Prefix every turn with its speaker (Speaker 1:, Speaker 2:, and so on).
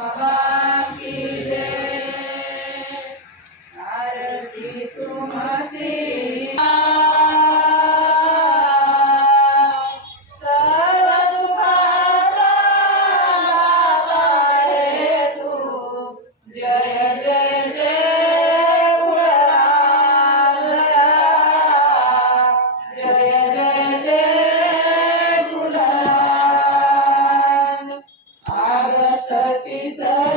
Speaker 1: August Jesus.